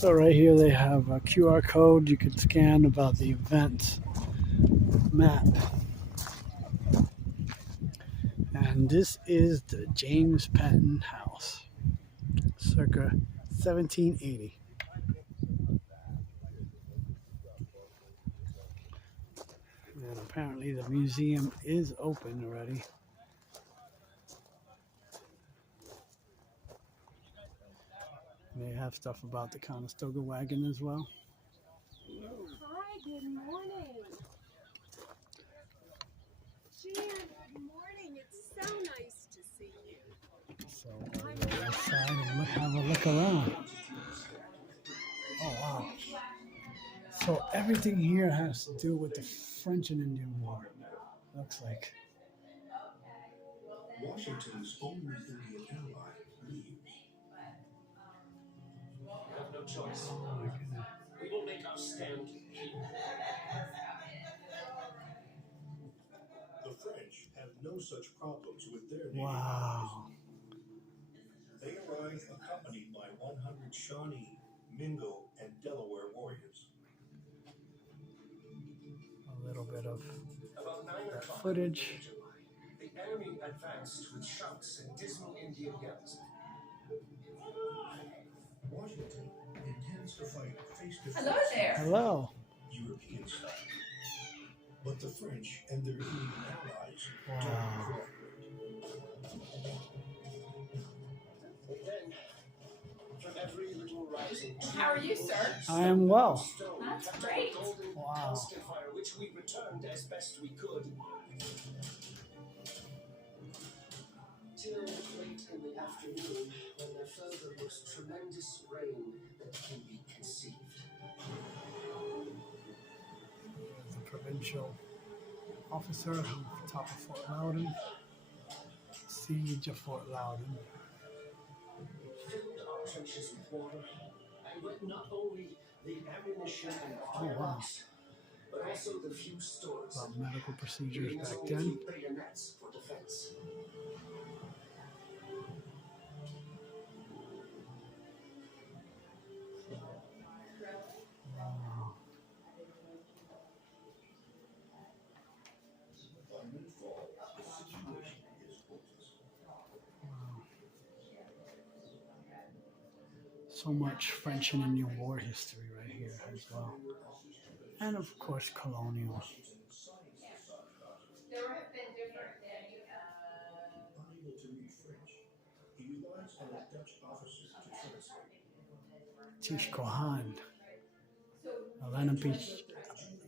So right here they have a QR code you can scan about the event map. And this is the James Patton house, circa 1780. And apparently the museum is open already. They have stuff about the Conestoga wagon as well. Hi, good morning. Jan, good morning. It's so nice to see you. So we'll go inside and have a look around. Oh wow. So everything here has to do with the French and Indian War. Looks like. Washington's only Indian ally leaves. We have no choice. Oh my goodness. We will make our stand here. The French have no such problems with their native Wow. allies. They arrive accompanied by 100 Shawnee, Mingo, and Delaware warriors. A little bit of About 9 o'clock footage. in July, the enemy advanced with shouts and dismal Indian yells. Washington intends to fight face-to-face. Hello there. Hello. European style. But the French and their Indian allies Wow. don't cooperate. But then, from every little rising, How are you, sir? I am well. stone That's kept great. a golden Wow. constant fire, which we returned as best we could. Till late in the afternoon, when there fell the most tremendous rain that can be conceived. The provincial officer on top of Fort Loudoun. Siege of Fort Loudoun. Filled our trenches with water, and with not only the ammunition and Oh wow. fireworks, but also the few stores. About medical procedures leaving us back only then. bayonets for defense. Wow. By mid-fall, the situation is hopeless. So much French and Indian War history right here as well. And of course colonial. There have been different Unable to read French, he relies on a Dutch officer to translate. Chief Kohan.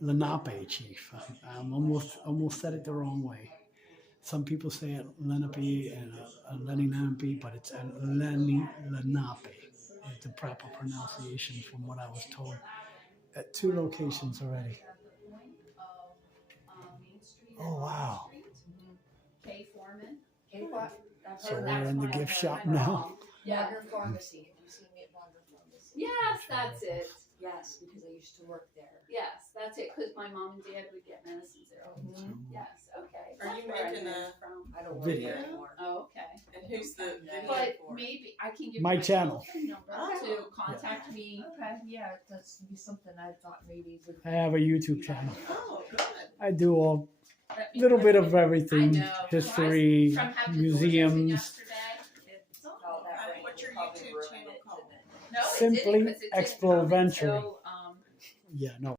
Lenape chief. I almost said it the wrong way. Some people say it Lenape and Lenape, but it's Lenape. Is the proper pronunciation from what I was told at 2 locations already. Oh wow. K Foreman. K what? So we're in the gift shop now. Yeah. Wagner Pharmacy. Have you seen me at Wagner Pharmacy? Yes, that's it. Yes, because I used to work there. Yes, that's it. Because my mom and dad would get medicines there. Mhm. Yes. Okay. Are you That's where I making know a- it from. I don't work Video. there anymore. Oh, okay. And who's the video But for? maybe I can give My you channel. phone number to contact me. Okay, yeah, that's be something I thought maybe would. I have a YouTube channel. Oh, good. I do a Let me little put bit it- of everything. I know. History, From having the museums. yesterday. It's all that rain What's your probably YouTube ruined channel it called? today. No, it Simply didn't, 'cause it didn't Explore come Venture. until, Yeah, no.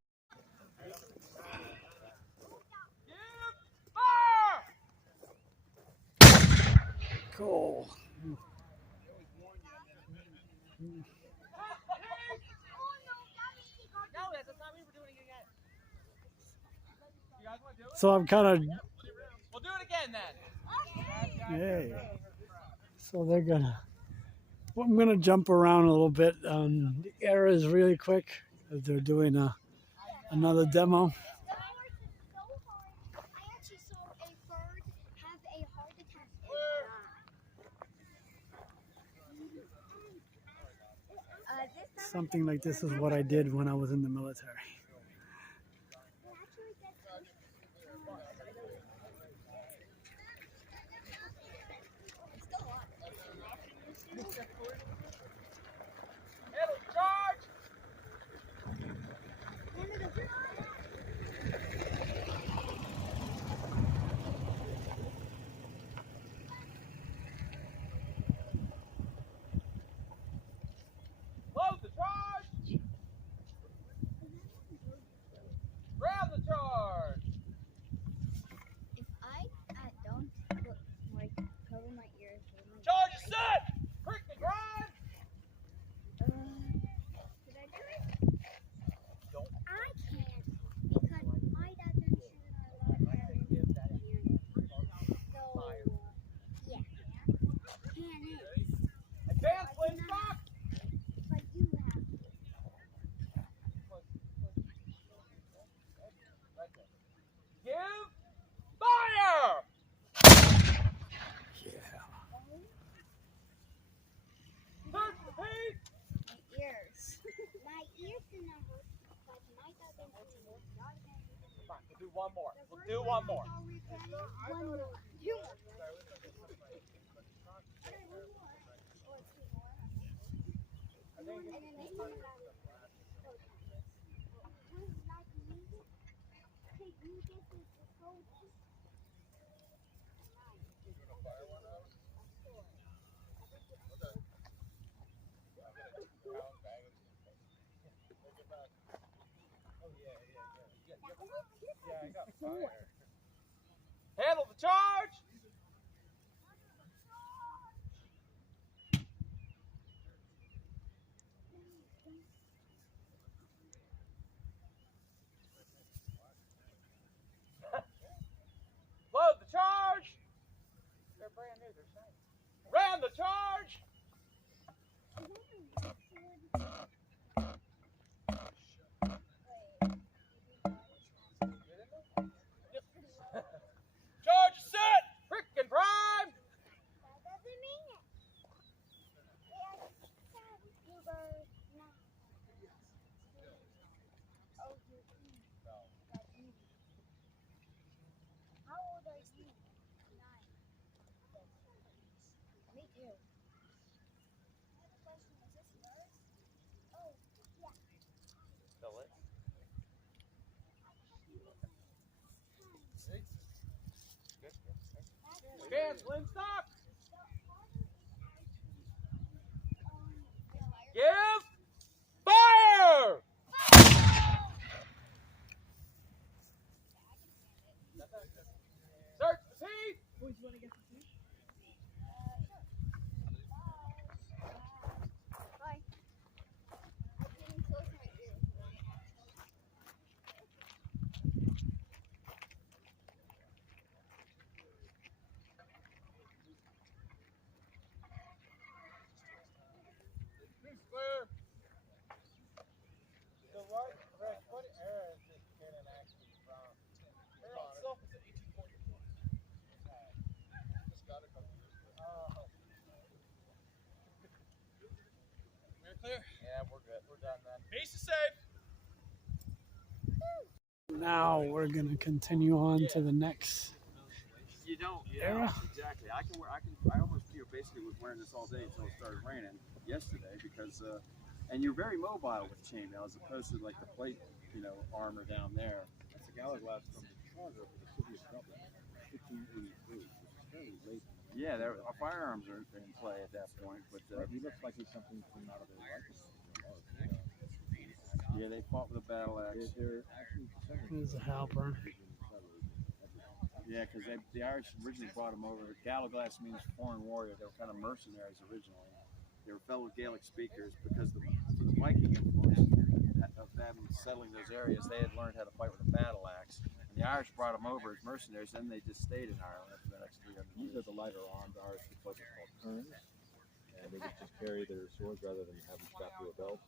Cool. So I'm kind of. We'll do it again then. Hey. So they're gonna. Well, I'm gonna jump around a little bit. The era is really quick as they're doing another demo. I actually saw a bird have a heart attack and die. Something like this is what I did when I was in the military. Charge! do one more. We'll do one more. One more. Two more. And then they talk about it. Who's like me? Hey, you get this whole Handle the charge. Load the charge. They're brand new. They're shiny. Ram the charge. Charge is set. Frickin' prime. That doesn't mean it. You were not. Oh, you. That's you. How old are you? 9. Me too. I have a question. Is this yours? Oh, yeah. Fill it. Cancel in stock. Give fire! Search the teeth. Boys, you want to get the food? Bye. I'm getting close to my ear. Clear. So what? What era is this cannon actually from? Barrel itself is an 1844. Just got it a couple years ago. Oh. We're clear? Yeah, we're good. We're done then. Base is safe. Now we're gonna continue on to the next You don't. era. Exactly. I almost basically was wearing this all day until it started raining yesterday because, and you're very mobile with chainmail as opposed to like the plate, armor down there. That's a galley glass from the charter for the city of Dublin, 1583, which is fairly late. Yeah, our firearms are in play at that point, but He looks like he's something from out of the Viking. yeah, they fought with a battle axe. They're actually There's a halberd. Yeah, because the Irish originally brought them over. Gallaglass means foreign warrior. They were kind of mercenaries originally. They were fellow Gaelic speakers because for the Viking influence of them settling those areas, they had learned how to fight with a battle axe. And the Irish brought them over as mercenaries, then they just stayed in Ireland for the next 300 These years. are the lighter armed Irish because it's called kerns, and they would just carry their swords rather than have them strapped to a belt.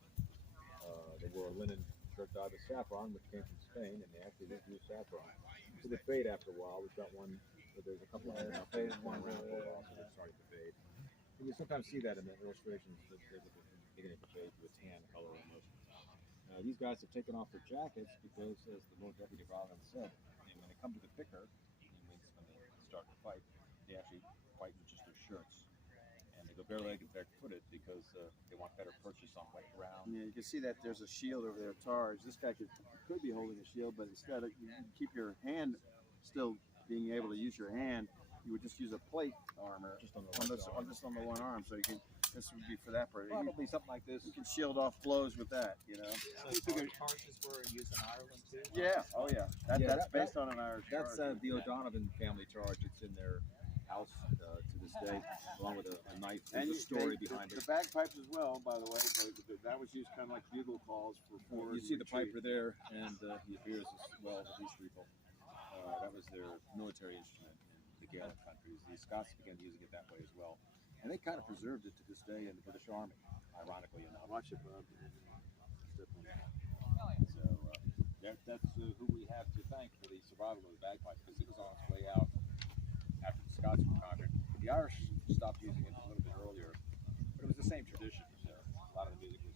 They wore a linen shirt dyed with saffron, which came from Spain, and they actually didn't use saffron. So they fade after a while. We've got one, there's a couple of them now faded, one around the world also they're starting to fade. And you sometimes see that in the illustrations, that they're beginning to fade to a tan color almost. These guys have taken off their jackets because, as the Lord Deputy Robin said, when they come to the picker, when they start to fight, they actually fight with just their shirts. And they go bare-legged and bare-footed because they want better purchase on wet ground. Yeah, you can see that there's a shield over there, Targe. This guy could be holding a shield, but instead of you keep your hand still being able to use your hand, you would just use a plate armor Just on the just on the one arm. So you can. This would be for that part. Probably something like this. You can shield off blows with that, So targes were in use in Ireland too? Yeah. Oh yeah. That's based on an Irish. That's charge. the O'Donovan family charge. It's in their house to this day, along with a knife. There's a story behind the it. bagpipes as well, by the way. That was used kind of like bugle calls for forward. You see the retreat. piper there, and he appears as well with these people. That was their military instrument in the Gaelic countries. The Scots began using it that way as well. And they kind of preserved it to this day in the British Army, ironically enough. Watch it, bud. So that's who we have to thank for the survival of the bagpipe, because it was on its way out after the Scots were conquered. The Irish stopped using it a little bit earlier, but it was the same tradition. So a lot of the music was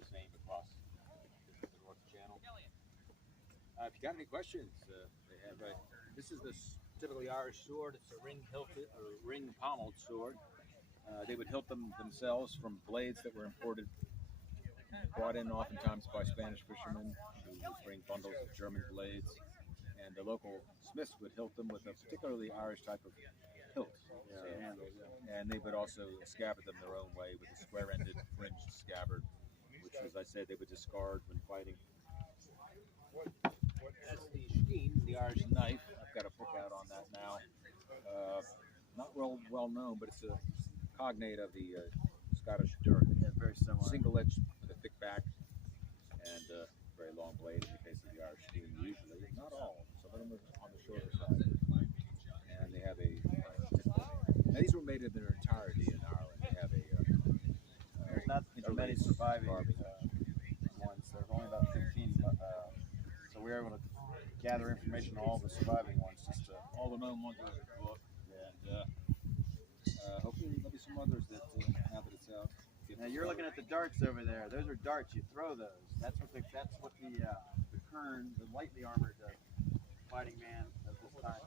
the same across the North Channel. If you got any questions, they have. This is the typically Irish sword. It's a ring hilted or ring pommeled sword. They would hilt them themselves from blades that were imported, brought in oftentimes by Spanish fishermen who would bring bundles of German blades. And the local smiths would hilt them with a particularly Irish type of hilt. And they would also scabbard them their own way with a square-ended fringed scabbard, which, as I said, they would discard when fighting. That's the sheen, the Irish knife. I've got a book out on that now. Not well known, but it's a cognate of the Scottish dirk. Yeah, very similar. Single-edged with a thick back and a very long blade in the case of the Irish sheen, usually. Not all. Some of them are on the shorter side. And they have a... now, these were made in their entirety in Ireland. They have a... There's not many surviving ones. There's only about 15. So we were able to gather information on all the surviving ones. Just all the known ones are in the book. And hopefully there'll be some others that, now that it's out. Now you're looking at the darts over there. Those are darts. You throw those. That's what the kern, the lightly armored fighting man of this time.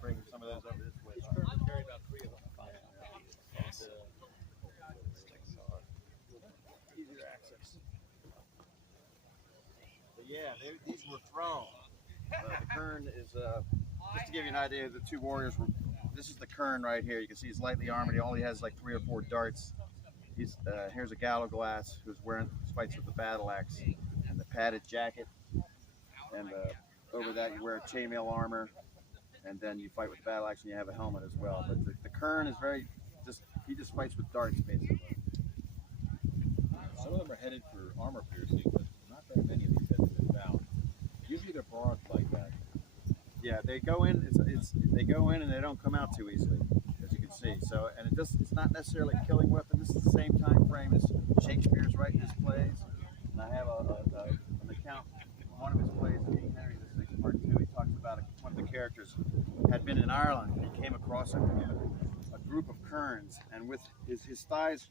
Bring some of those over this way. Each kern would carry about 3 of them. Easier access. But yeah, these were thrown. The kern is just to give you an idea. The two warriors were. This is the kern right here. You can see he's lightly armored. He only has like 3 or 4 darts. He's here's a gallowglass who's fights with the battle axe and the padded jacket. And over that you wear chainmail armor, and then you fight with the battle axe and you have a helmet as well. But the kern is he just fights with darts basically. Some of them are headed for armor piercing, but not very many of these heads have been found. Usually they're barbed like that. Yeah, they go in. They go in and they don't come out too easily, as you can see. So, and it's not necessarily a killing weapon. This is the same time frame as Shakespeare's writing his plays. And I have an account in one of his plays, King Henry VI, Part 2. He talks about one of the characters had been in Ireland. And he came across a group of kerns, and with his thighs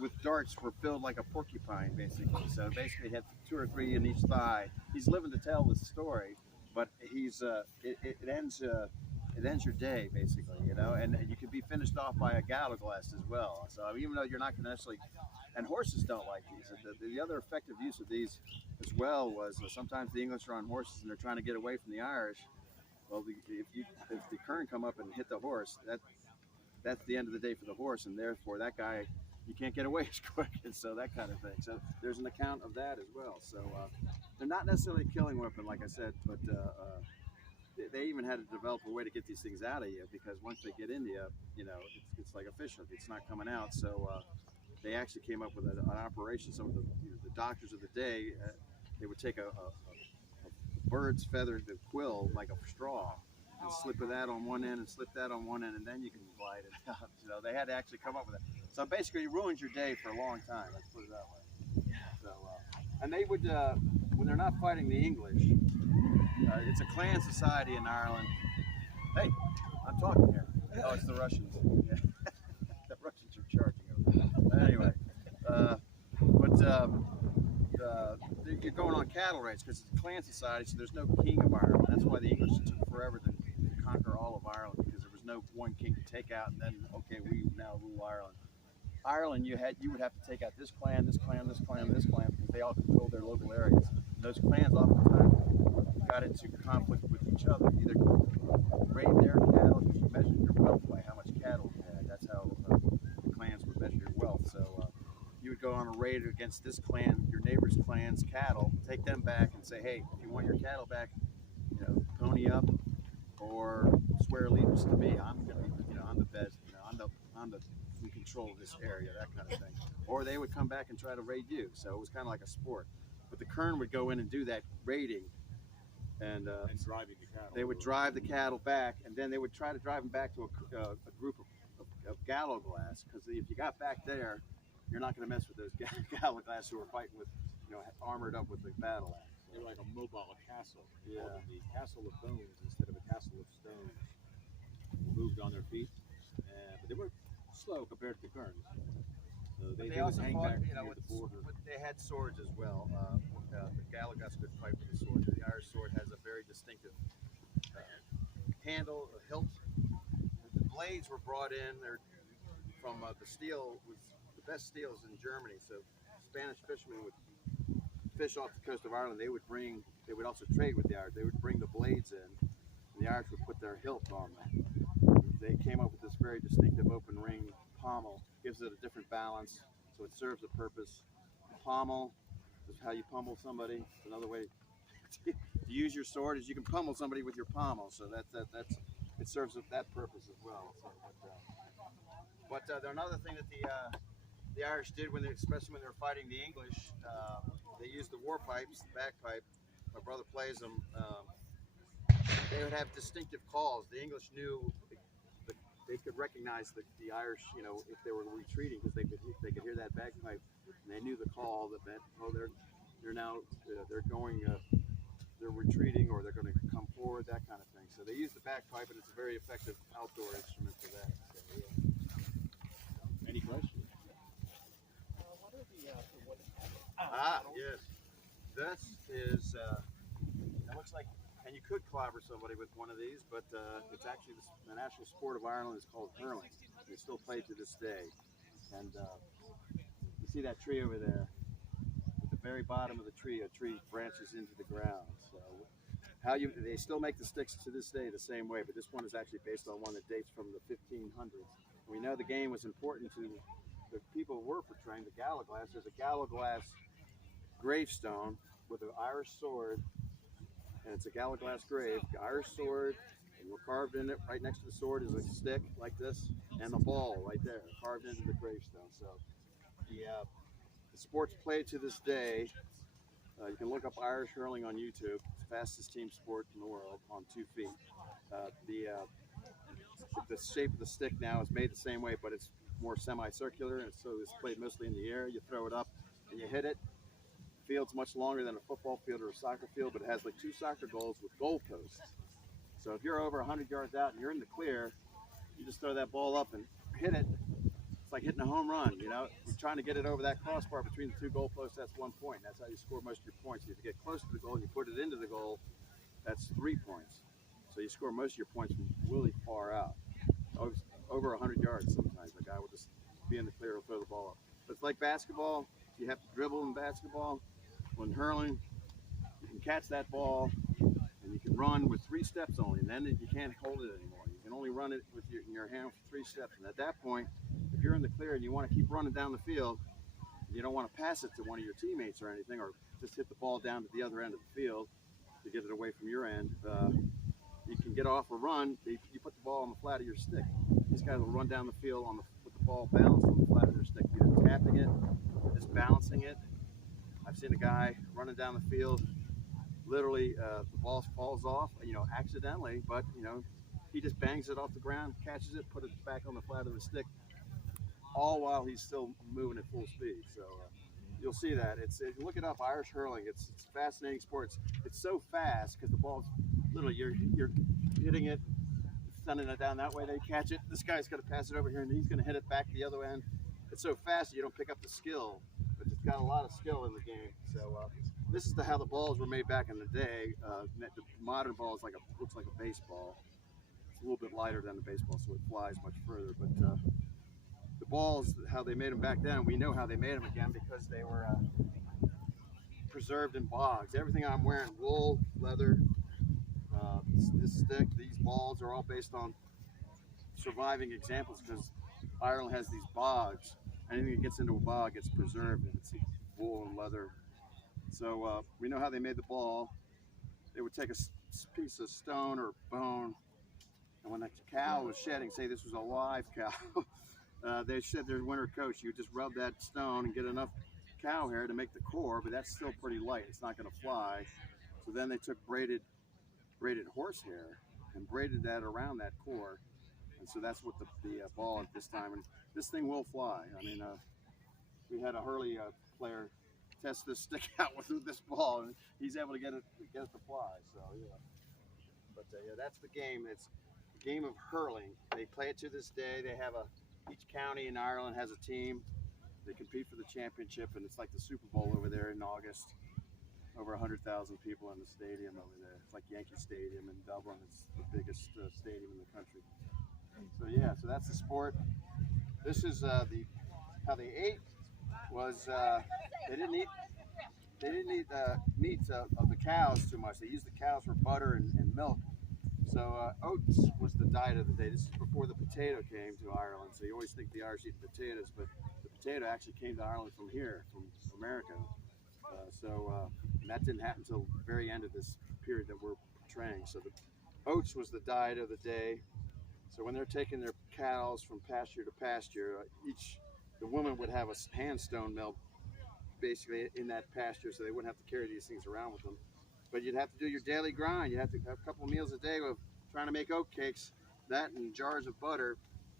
with darts were filled like a porcupine, basically. So basically, he had 2 or 3 in each thigh. He's living to tell the story. But it ends your day basically, you know, and you can be finished off by a gallowglass as well. So even though you're not going to necessarily, and horses don't like these. The other effective use of these as well was sometimes the English are on horses and they're trying to get away from the Irish. Well, if the kern come up and hit the horse, that's the end of the day for the horse, and therefore that guy, you can't get away as quick, and so that kind of thing. So there's an account of that as well. So they're not necessarily a killing weapon, like I said, but they even had to develop a way to get these things out of you, because once they get into you, you know, it's like a fish hook. It's not coming out. So they actually came up with an operation. Some of the doctors of the day, they would take a bird's feathered quill, like a straw, and slip that on one end and slip that on one end, and then you can glide it out. You know, they had to actually come up with it. So basically, it ruins your day for a long time. Let's put it that way. So, and they would, when they're not fighting the English, it's a clan society in Ireland. Hey, I'm talking here. Oh, it's the Russians. Yeah. The Russians are charging over. Anyway, you're going on cattle raids because it's a clan society, so there's no king of Ireland. That's why the English took forever to conquer all of Ireland, because there was no one king to take out and then, okay, we now rule Ireland. Ireland, you would have to take out this clan, this clan, this clan, this clan, because they all controlled their local areas. Those clans oftentimes got into conflict with each other, either raid their cattle, because you measured your wealth by how much cattle you had. That's how the clans would measure your wealth. So you would go on a raid against this clan, your neighbor's clan's cattle, take them back and say, hey, if you want your cattle back, you know, pony up or swear allegiance to me. I'm gonna be, you know, I'm the best. You know, I'm the in control of this area, that kind of thing. Or they would come back and try to raid you. So it was kind of like a sport. But the kern would go in and do that raiding, and driving the cattle. They would drive the cattle back, and then they would try to drive them back to a group of gallowglass, because if you got back there, you're not going to mess with those gallowglass who are fighting with, you know, armored up with the battle axe. They were like a mobile castle. Yeah. The castle of bones instead of a castle of stones. Moved on their feet, but they were slow compared to the kerns. So But they they would also hang fought, back you know, near the border. they had swords as well. The Gallagher could fight with a sword. The Irish sword has a very distinctive handle, a hilt. The blades were brought in. They're from the steel was the best steels in Germany. So Spanish fishermen would fish off the coast of Ireland. They would also trade with the Irish. They would bring the blades in, and the Irish would put their hilt on them. They came up with this very distinctive open ring pommel. Gives it a different balance, so it serves a purpose. Pommel is how you pummel somebody. It's another way to use your sword is you can pummel somebody with your pommel. So that's it serves that purpose as well. So, but another thing that the Irish did especially when they were fighting the English, they used the war pipes, the bagpipe. My brother plays them. They would have distinctive calls. The English knew. They could recognize the Irish, you know, if they were retreating because they could hear that bagpipe, and they knew the call that they're now they're going they're retreating or they're going to come forward, that kind of thing. So they use the bagpipe, and it's a very effective outdoor instrument for that. So, yeah. Any questions? What are the Yes. This is it looks like. And you could clobber somebody with one of these, but it's actually the national sport of Ireland is called hurling. It's still played to this day. And you see that tree over there? At the very bottom of the tree, a tree branches into the ground. So they still make the sticks to this day the same way, but this one is actually based on one that dates from the 1500s. We know the game was important to the people who were portraying the gallaglass. There's a gallaglass gravestone with an Irish sword. And it's a gallaglass grave, Irish sword, and we're carved in it. Right next to the sword is a stick like this, and the ball right there, carved into the gravestone. So the sport's played to this day. You can look up Irish hurling on YouTube. It's the fastest team sport in the world on 2 feet. The shape of the stick now is made the same way, but it's more semicircular, and so it's played mostly in the air. You throw it up and you hit it. Field's much longer than a football field or a soccer field, but it has like 2 soccer goals with goal posts. So if you're over 100 yards out and you're in the clear, you just throw that ball up and hit it. It's like hitting a home run, you know. You're trying to get it over that crossbar between the 2 goal posts, that's 1 point. That's how you score most of your points. If you get close to the goal and you put it into the goal, that's 3 points. So you score most of your points from really far out. Over 100 yards sometimes. The guy will just be in the clear and throw the ball up. But it's like basketball. You have to dribble in basketball. When hurling, you can catch that ball and you can run with 3 steps only, and then you can't hold it anymore. You can only run it with in your hand for 3 steps. And at that point, if you're in the clear and you want to keep running down the field, you don't want to pass it to one of your teammates or anything, or just hit the ball down to the other end of the field to get it away from your end. You can get off or run. You put the ball on the flat of your stick. These guys will run down the field with the ball balanced on the flat of their stick, either tapping it or just balancing it. I've seen a guy running down the field, literally the ball falls off, accidentally, but he just bangs it off the ground, catches it, put it back on the flat of the stick, all while he's still moving at full speed. So you'll see that. If you look it up, Irish hurling. It's a fascinating sport. It's so fast because the ball's literally you're hitting it, sending it down that way. They catch it. This guy's going to pass it over here, and he's going to hit it back the other end. It's so fast that you don't pick up the skill, but it's got a lot of skill in the game. So this is how the balls were made back in the day. The modern ball is looks like a baseball. It's a little bit lighter than the baseball, so it flies much further. But the balls, how they made them back then, we know how they made them again because they were preserved in bogs. Everything I'm wearing, wool, leather, this stick, these balls are all based on surviving examples because Ireland has these bogs. Anything that gets into a bog gets preserved, and it's wool and leather. So we know how they made the ball. They would take a piece of stone or bone, and when the cow was shedding, say this was a live cow, they shed their winter coats. You would just rub that stone and get enough cow hair to make the core, but that's still pretty light. It's not going to fly. So then they took braided horsehair and braided that around that core, and so that's what the ball at this time. And this thing will fly. I mean, we had a hurley player test this stick out with this ball, and he's able to get it to fly. So yeah, but that's the game. It's the game of hurling. They play it to this day. They have each county in Ireland has a team. They compete for the championship, and it's like the Super Bowl over there in August. Over 100,000 people in the stadium over there. It's like Yankee Stadium in Dublin. It's the biggest stadium in the country. So yeah, so that's the sport. This is how they ate was they didn't eat meat of the cows too much. They used the cows for butter and milk. So oats was the diet of the day. This is before the potato came to Ireland. So you always think the Irish eat potatoes, but the potato actually came to Ireland from here, from America. And that didn't happen until the very end of this period that we're portraying. So the oats was the diet of the day. So when they're taking their cows from pasture to pasture, the woman would have a hand stone mill basically in that pasture, so they wouldn't have to carry these things around with them. But you'd have to do your daily grind. You have to have a couple of meals a day of trying to make oat cakes. That and jars of butter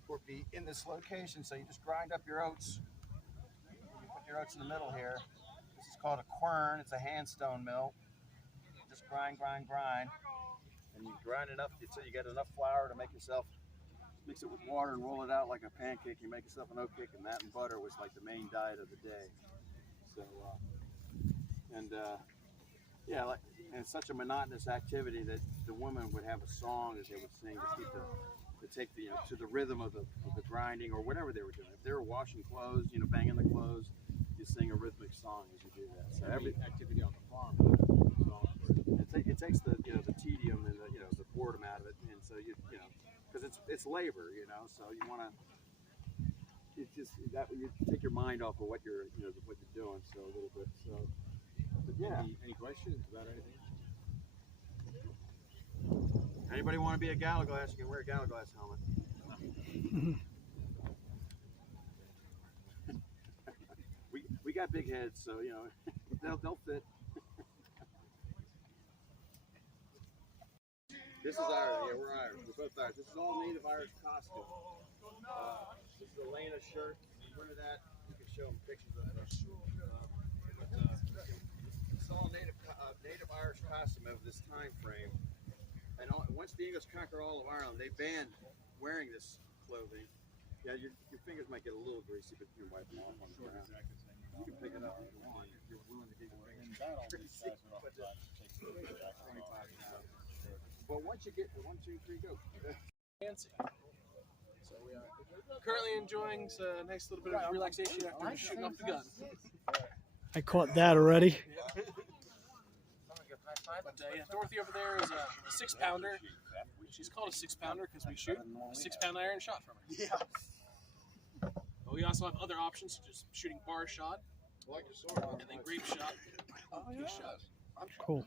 would be in this location. So you just grind up your oats. You put your oats in the middle here. This is called a quern. It's a hand stone mill. Just grind, grind, grind. And you grind it up until you get enough flour to make yourself, mix it with water and roll it out like a pancake. You make yourself an oat cake, and that and butter was like the main diet of the day. So, yeah, and it's such a monotonous activity that the women would have a song that they would sing to keep to the rhythm of the grinding or whatever they were doing. If they were washing clothes, banging the clothes, you sing a rhythmic song as you do that. So every activity on the farm. it takes the the tedium and the boredom out of it, and so because it's labor, so you want to. It's just that you take your mind off of what you're what you're doing, so a little bit. So, but yeah. Any questions about anything? Anybody want to be a gallaglass? You can wear a gallaglass helmet. we got big heads, so they'll fit. This is Irish. Yeah, we're Irish. We're both Irish. This is all native Irish costume. This is Elena's shirt. Remember that? You can show them pictures of it. It's all native Irish costume of this time frame. And once the English conquered all of Ireland, they banned wearing this clothing. Yeah, your fingers might get a little greasy, but you can wipe them off on the ground. You can pick it up if you want. If you're willing to get your fingers greasy. But once you get the 1, 2, 3, go. Fancy. So we are currently enjoying a nice little bit of relaxation after shooting off the gun. I caught that already. But Dorothy over there is a 6-pounder. She's called a 6-pounder because we shoot a 6-pound iron shot from her. Yeah. But we also have other options, such as shooting bar shot, and then grape shot. Cool.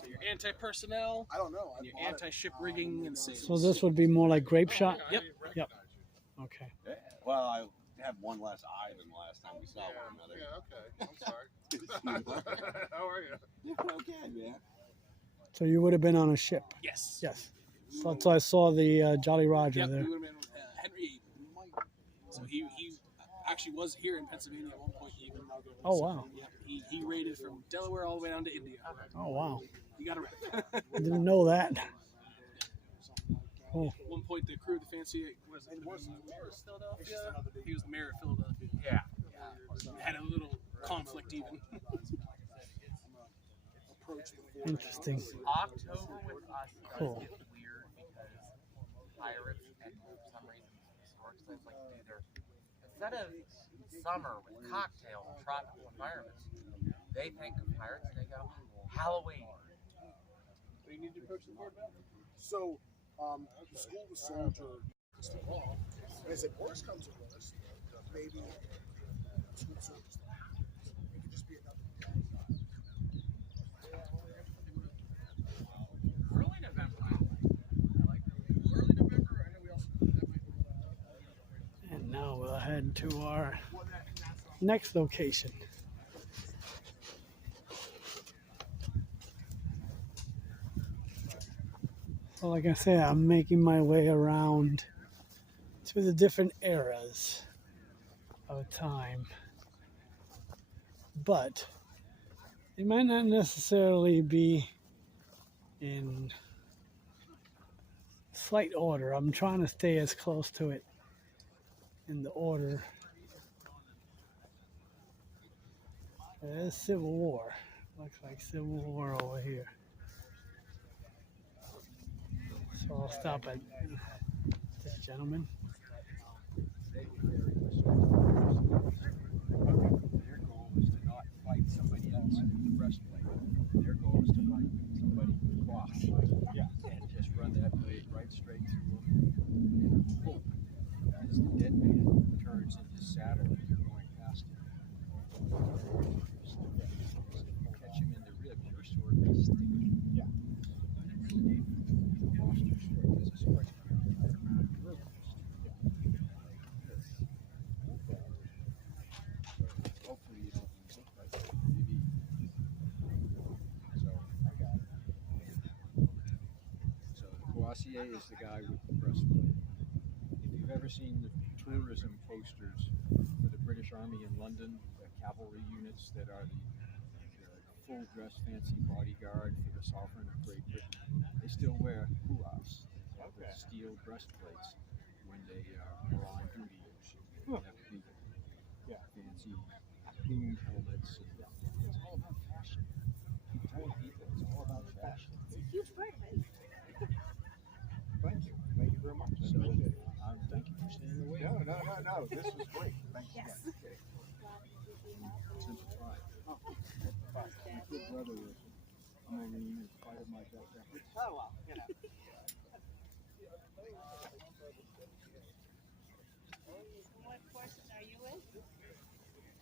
So your anti-personnel, I don't know. and your anti-ship rigging and sails. So this would be more like grape shot? Yep. Okay. Yeah. Well, I have one less eye than the last time we saw one another. Yeah, okay. I'm sorry. How are you? Yeah, okay, man. So you would have been on a ship? Yes. Yes. So that's why I saw the Jolly Roger Yep, there. we would have been with Henry. So he actually was here in Pennsylvania at one point even. Oh, wow. Yeah, he raided from Delaware all the way down to India. Oh, wow. He got around. I didn't know that. Cool. At one point, the crew of the Fancy was Philadelphia. He was the mayor of Philadelphia. Yeah. Had a little conflict even. Interesting. October with us Cool. is weird because pirates and for some reason historic sites like to do their instead of summer with cocktails and tropical environments, they think of pirates and they go Halloween. Do you need to approach the board about? So, the school was sold to the law, and as if worse comes to worse, maybe school service. It could just be another. Early November. Early November. I know we also And now we'll head to our next location. So like I said, I'm making my way around to the different eras of time. But it might not necessarily be in slight order. I'm trying to stay as close to it in the order There's Civil War. Looks like Civil War over here. So I'll stop at this gentleman. Their goal is to not fight somebody else in the breastplate. Their goal is to fight somebody across. Yeah. And just run that blade right straight through them. And hope as the dead man turns in his saddle and you're going past him. Catch him in the ribs, your sword may stick. Yeah. You lost your sword because it's right. Hopefully you don't use it, but maybe. So I got it. So the cuirassier is the guy with the breastplate. If you've ever seen the tourism posters for the British Army in London, the cavalry units that are the full dress fancy bodyguard for the sovereign of Great Britain, they still wear cuirass, the steel breastplates when they are on duty. They have big, fancy plume helmets. And it's all about fashion. Keep telling people it's all about fashion. It's a huge part of it. Thank you. Thank you very much. So, thank you for staying away. No. This was great. Thanks Yes. again. Since it's fine. My good brother was a Marine in spite of my best efforts. Oh, well, you know. What forces are you in?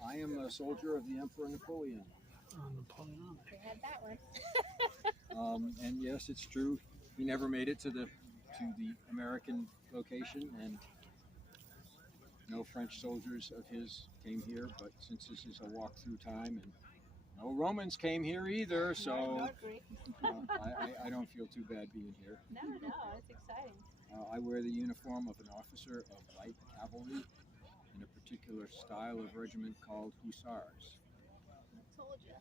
I am a soldier of the Emperor Napoleon. Napoleon. We had that one. And yes, it's true. He never made it to the American location, and no French soldiers of his came here. But since this is a walk through time, and no Romans came here either, so I don't feel too bad being here. No, it's exciting. I wear the uniform of an officer of light cavalry in a particular style of regiment called hussars. I told you.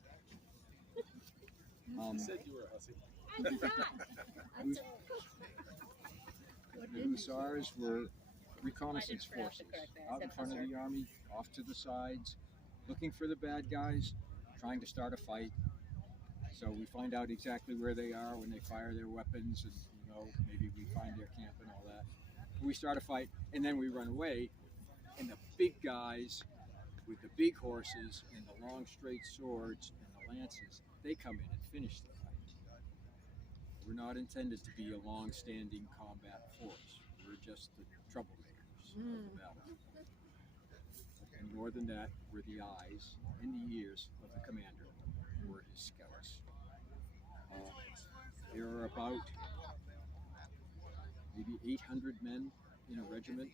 You said you were a hussy. I'm not. The hussars were reconnaissance forces out in front of the army, off to the sides, looking for the bad guys, trying to start a fight. So we find out exactly where they are when they fire their weapons, and maybe we find their camp and all that. We start a fight, and then we run away, and the big guys with the big horses and the long straight swords and the lances, they come in and finish the fight. We're not intended to be a long-standing combat force. We're just the troublemakers of the battle. And more than that, we're the eyes and the ears of the commander. We're his scouts. There are about maybe 800 men in a regiment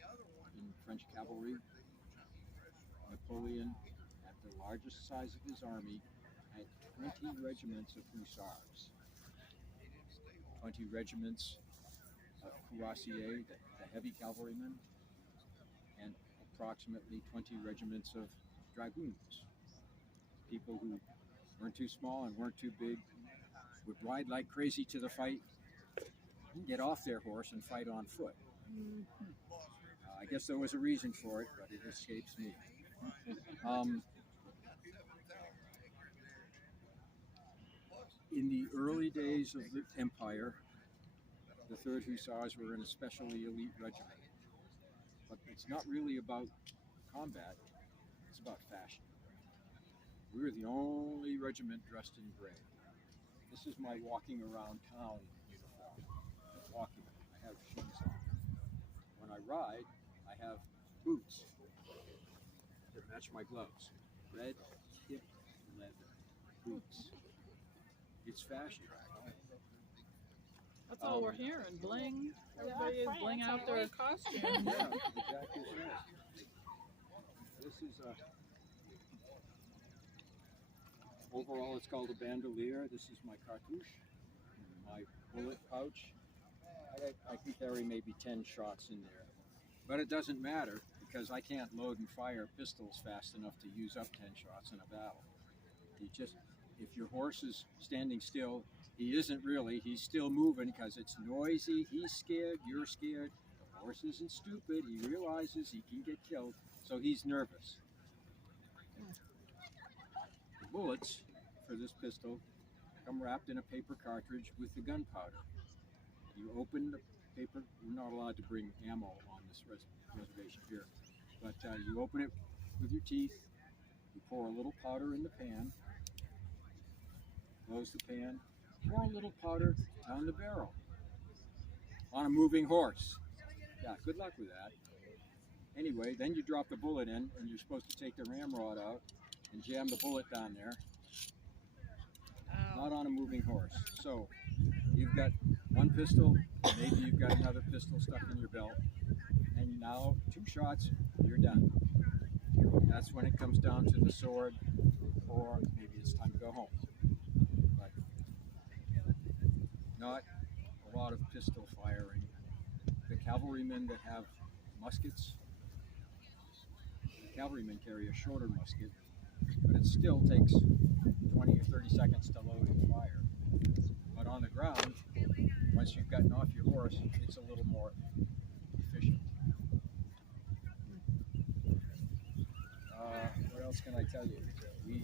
in French cavalry. Napoleon, at the largest size of his army, had 20 regiments of hussars, 20 regiments of cuirassiers, the heavy cavalrymen, and approximately 20 regiments of dragoons, people who weren't too small and weren't too big, would ride like crazy to the fight, get off their horse and fight on foot. I guess there was a reason for it, but it escapes me. In the early days of the Empire, the 3rd Hussars were in a specially elite regiment. But it's not really about combat, it's about fashion. We were the only regiment dressed in gray. This is my walking around town uniform. Walking, I have shoes on. When I ride, I have boots that match my gloves. Red tip leather boots. It's fashion. That's all we're hearing. Bling. Everybody is bling out their costume. Yeah, exactly right. This is overall it's called a bandolier. This is my cartouche, my bullet pouch. I can carry maybe 10 shots in there. But it doesn't matter because I can't load and fire pistols fast enough to use up 10 shots in a battle. If your horse is standing still, he isn't really. He's still moving because it's noisy. He's scared. You're scared. The horse isn't stupid. He realizes he can get killed, so he's nervous. The bullets for this pistol come wrapped in a paper cartridge with the gunpowder. You open the paper. We're not allowed to bring ammo on this reservation here, but you open it with your teeth. You pour a little powder in the pan. Close the pan. Pour a little powder down the barrel on a moving horse. Yeah, good luck with that. Anyway, then you drop the bullet in, and you're supposed to take the ramrod out and jam the bullet down there. Not on a moving horse. So you've got one pistol, maybe you've got another pistol stuck in your belt, and now 2 shots, you're done. That's when it comes down to the sword, or maybe it's time to go home. But not a lot of pistol firing. The cavalrymen that have muskets, the cavalrymen carry a shorter musket, but it still takes 20 or 30 seconds to load and fire. But on the ground, once you've gotten off your horse, it's a little more efficient. What else can I tell you? We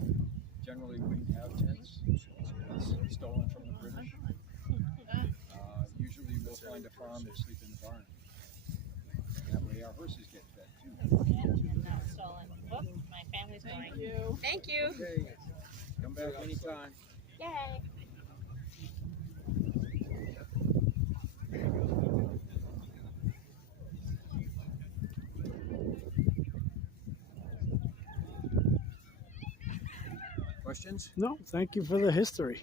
generally wouldn't have tents. It's stolen from the British. Usually we'll find a farm and sleep in the barn. That way our horses get fed too. Not stolen. Whoop, my family's going. Thank you. Thank you. Okay. Come back anytime. Yay. Questions? No, thank you for the history.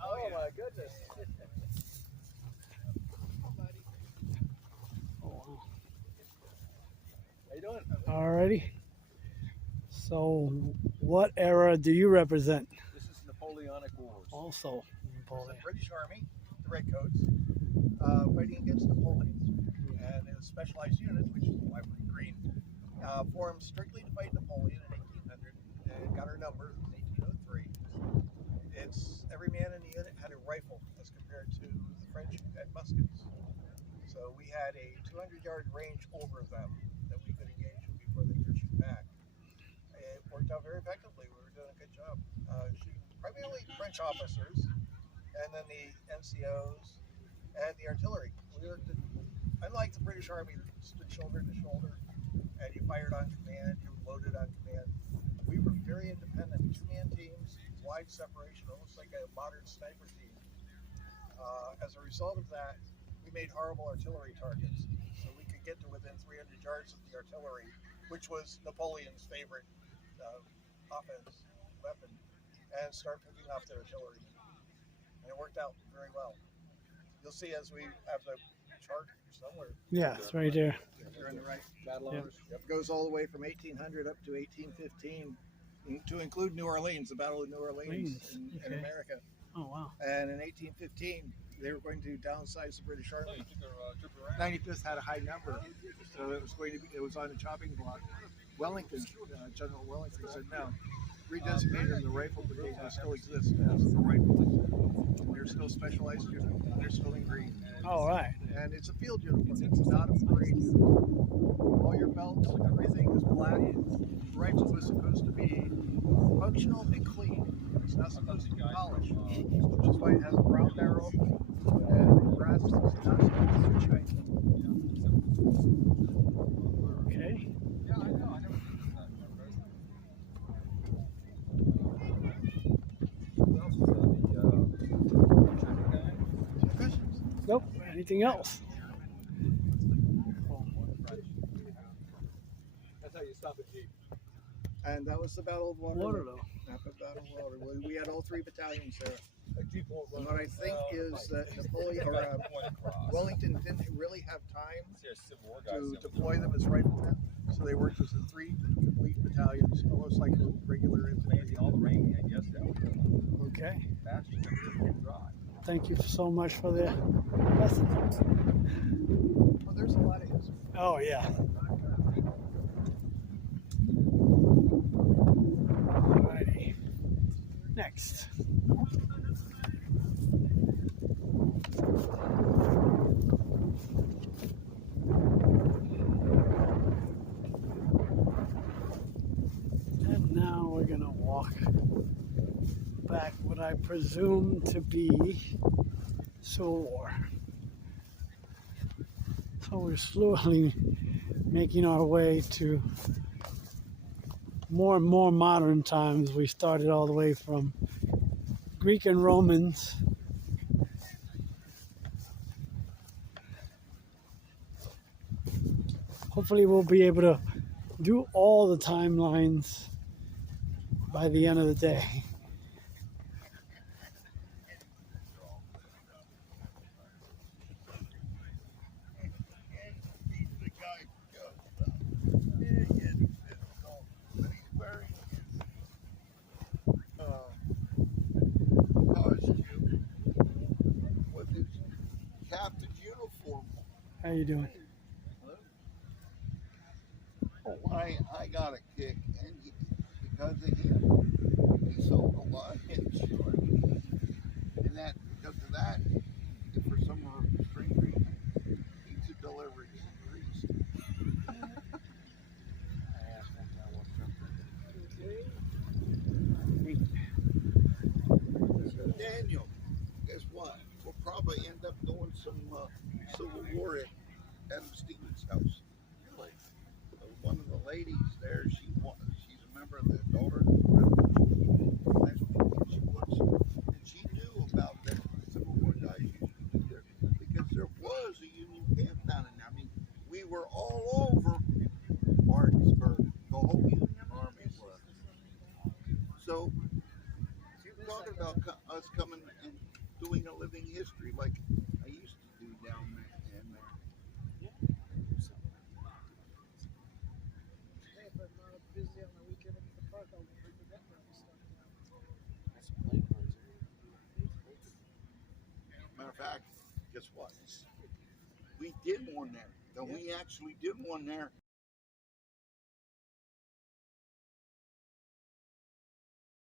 Oh my goodness. How you doing? Alrighty. So, what era do you represent? This is Napoleonic Wars. Also, The British Army, the Redcoats, fighting against Napoleon. And a specialized unit, which is why we're in green, formed strictly to fight Napoleon in 1800 and got our number in 1803. Every man in the unit had a rifle as compared to the French who had muskets. So we had a 200-yard range over them that we could engage them before they could shoot back. It worked out very effectively. We were doing a good job. Shooting primarily French officers, and then the NCOs and the artillery. Unlike the British Army that stood shoulder to shoulder and you fired on command, you loaded on command, we were very independent. 2-man teams, wide separation, almost like a modern sniper team. As a result of that, we made horrible artillery targets. So we could get to within 300 yards of the artillery, which was Napoleon's favorite offense weapon, and start picking off their artillery. And it worked out very well. You'll see as we have the chart somewhere. Yeah, it's right there. You're in the right. Battle Yep. It goes all the way from 1800 up to 1815, to include New Orleans, the Battle of New Orleans in America. Oh, wow. And in 1815, they were going to downsize the British Army. 95th had a high number, so it was on the chopping block. Wellington, General Wellington said no. Redesignated the Rifle Brigade, will still exist as the Rifle. They're still specialized unit. They're still in green. All right. And it's a field uniform. It's not a parade uniform. All your belts, everything is black. The rifle was supposed to be functional and clean. It's not supposed to be polished, which is why it has a brown barrel and the brass is not supposed to be shiny. Okay. Nope. Anything else? That's how you stop a Jeep. And that was the Battle of Waterloo. Battle of Waterloo. We had all 3 battalions there. And what I think is that Wellington didn't really have time to deploy them as riflemen, so they worked as the 3 complete battalions, almost like regular infantry. Okay. Thank you so much for the lesson. Well, there's a lot of history. Oh, yeah. Alrighty. Next. I presume to be Civil War. So we're slowly making our way to more and more modern times. We started all the way from Greek and Romans. Hopefully we'll be able to do all the timelines by the end of the day. With his captain's uniform. How you doing? Oh, I got a kick, and because of him, he sold a lot of insurance, and that because of that, for some strange reason, pizza deliveries increased. Daniel, guess what? We'll probably end up doing some Civil War at Adam Stevens' house. Really? One of the ladies there, she's a member of the Daughters of the Revolution. Last weekend she was, and she knew about that Civil War guys used to be there because there was a Union camp down in there. I mean, we were all over Martinsburg. The whole Union Army was. So talking about us coming and doing a living history like I used to do down there. And, Hey, but not busy on the weekend at the park. I'll bring the decorating stuff down. matter of fact, guess what? We did one there. And we actually did one there